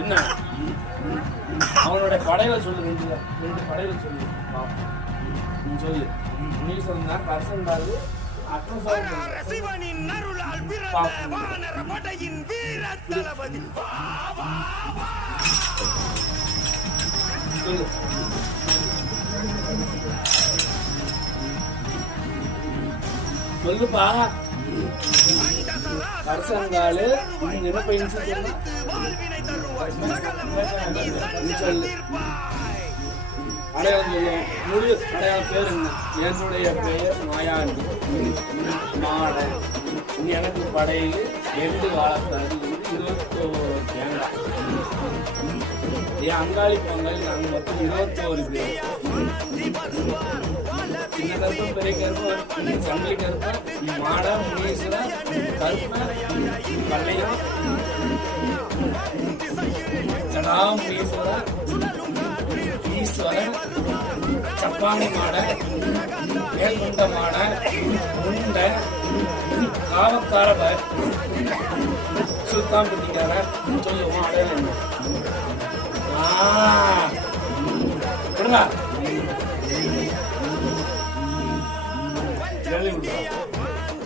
என்ன அவனோட படையில சொல்லு, ரெண்டு படையில சொல்லு. சொல்லு. நீ சொன்ன கரசண்டாது சிவனின் அருளால் பிறந்த வானர படையின் வீர தளபதி. சொல்லு. சொல்லுப்பா. கரசங்காலு என்ன பையன் சொல்லு. அடையாளம் சொல்லுவோம். முழு அடையாள பேர் என்ன? என்னுடைய பெயர் மாயாண்டி மாடன். எனக்கு படையில் 2 வாழத்தாது 21 தேங்காய். என் அங்காளி பொங்கல் நாங்கள் மொத்தம் 21 பேர். சின்ன கருப்பம், பெரிய கருப்பம், சங்கிலி கருப்பம், மாட, முனீஸ்வரர், கருப்பன், கல்லையம், ஜடா முனீஸ்வரர், ஈஸ்வரன், சப்பானி மாட, மேல்குண்ட மாட, உண்டை, காவக்கார, சுல்தான் பட்டிக்கார. சொல்லுவோம் அடையாளம்.